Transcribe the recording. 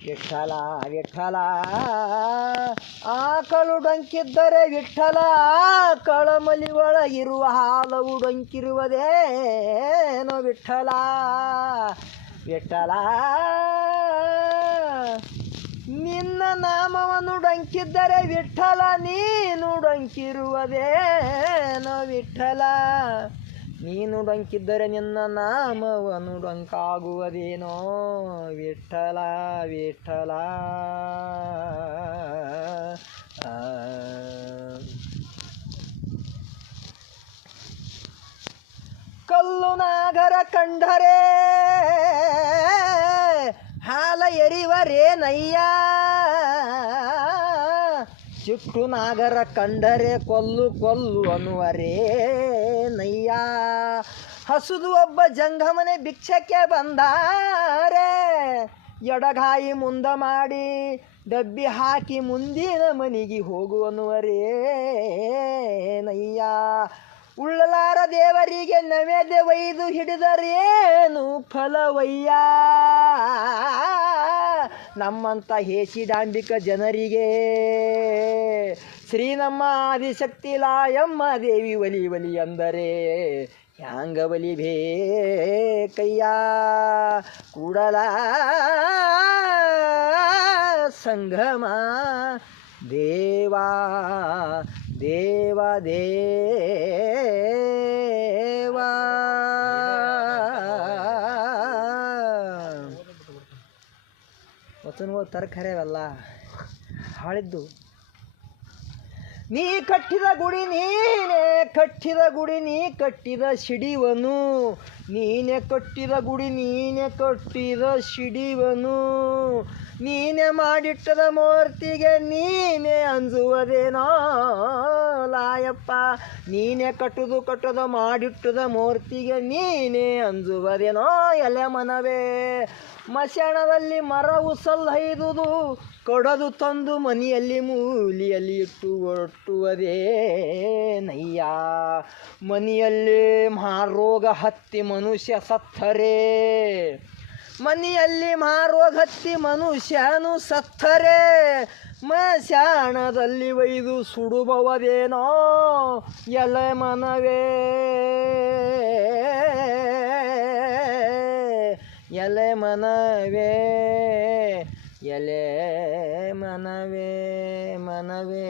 ವಿಠಲ ವಿಠಲ ಆಕಳು ಡೊಂಕಿದ್ದರೆ ವಿಠಲ ಕಳಮಲಿ ಒಳಗಿರುವ ಹಾಲವು ಡೊಂಕಿರುವುದೇನೋ ವಿಠಲ ವಿಠಲ ನಿನ್ನ ನಾಮವನ್ನು ಡೊಂಕಿದ್ದರೆ ವಿಠಲ ನೀನು ಡೊಂಕಿರುವುದೇನೋ ವಿಠಲ ನೀನು ಡೊಂಕಿದ್ದರೆ ನಿನ್ನ ನಾಮವನ್ನು ಡೊಂಕಾಗುವುದೇನೋ ವಿಠಲ ವಿಠಲ ಕಲ್ಲು ನಾಗರ ಕಂಡರೆ ಹಾಲ ಎರಿವರೇನಯ್ಯ ಚಿಟ್ಟು ನಾಗರ ಕಂಡರೆ ಕೊಲ್ಲು ಕೊಲ್ಲು ಅನ್ನುವರೇನಯ್ಯ ಹಸುದು ಒಬ್ಬ ಜಂಗಮನೆ ಭಿಕ್ಷಕ್ಕೆ ಬಂದಾರೆ ಎಡಗಾಯಿ ಮುಂದ ಮಾಡಿ ಡಬ್ಬಿ ಹಾಕಿ ಮುಂದಿನ ಮನೆಗೆ ಹೋಗುವನುವರೇನಯ್ಯ ಉಳ್ಳಲಾರ ದೇವರಿಗೆ ನೈವೇದ್ಯ ಒಯ್ದು ಹಿಡಿದರೇನು ಫಲವಯ್ಯ ನಮ್ಮಂಥ ಹೇಸಿಡಾಂಬಿಕ ಜನರಿಗೆ ಶ್ರೀ ನಮ್ಮ ಆದಿಶಕ್ತಿ ಲಾಯಮ್ಮ ದೇವಿ ಒಲಿ ಒಲಿ ಅಂದರೆ ಹ್ಯಾಂಗ ಒಲಿಬೇಕಯ್ಯ ಕೂಡಲ ಸಂಗಮ ದೇವಾ ದೇವ ದೇವಾ ಮತ್ತೊಂದು ತರಕಾರಿವಲ್ಲ ಹಾಳಿದ್ದು ನೀ ಕಟ್ಟಿದ ಗುಡಿ ನೀನೇ ಕಟ್ಟಿದ ಗುಡಿ ನೀ ಕಟ್ಟಿದ ಸಿಡಿವನು ನೀನೆ ಕಟ್ಟಿದ ಗುಡಿ ನೀನೆ ಕಟ್ಟಿದ ಸಿಡಿವನು ನೀನೆ ಮಾಡಿಟ್ಟದ ಮೂರ್ತಿಗೆ ನೀನೆ ಅಂಜುವುದೇನೋ ಲಾಯಪ್ಪ ನೀನೆ ಕಟ್ಟದ ಮಾಡಿಟ್ಟದ ಮೂರ್ತಿಗೆ ನೀನೆ ಅಂಜುವುದೇನೋ ಎಲೆ ಮನವೇ ಮಶಾಣದಲ್ಲಿ ಮರ ಉಸಲ್ಲೈದುದು ಕೊಡದು ತಂದು ಮನೆಯಲ್ಲಿ ಮೂಲಿಯಲ್ಲಿ ಇಟ್ಟು ಒಟ್ಟುವುದೇ ನಯ್ಯ ಮನೆಯಲ್ಲಿ ಮಹಾರೋಗ ಹತ್ತಿ ಮನುಷ್ಯ ಸತ್ತರೆ ಮನೆಯಲ್ಲಿ ಮಹಾರೋಗ ಹತ್ತಿ ಮನುಷ್ಯನು ಸತ್ತರೆ ಮಶಾಣದಲ್ಲಿ ಒಯ್ದು ಸುಡುವದೇನೋ ಎಲೆ ಮನವೇ ಎಲೆ ಮನವೇ ಎಲೆ ಮನವೇ ಮನವೇ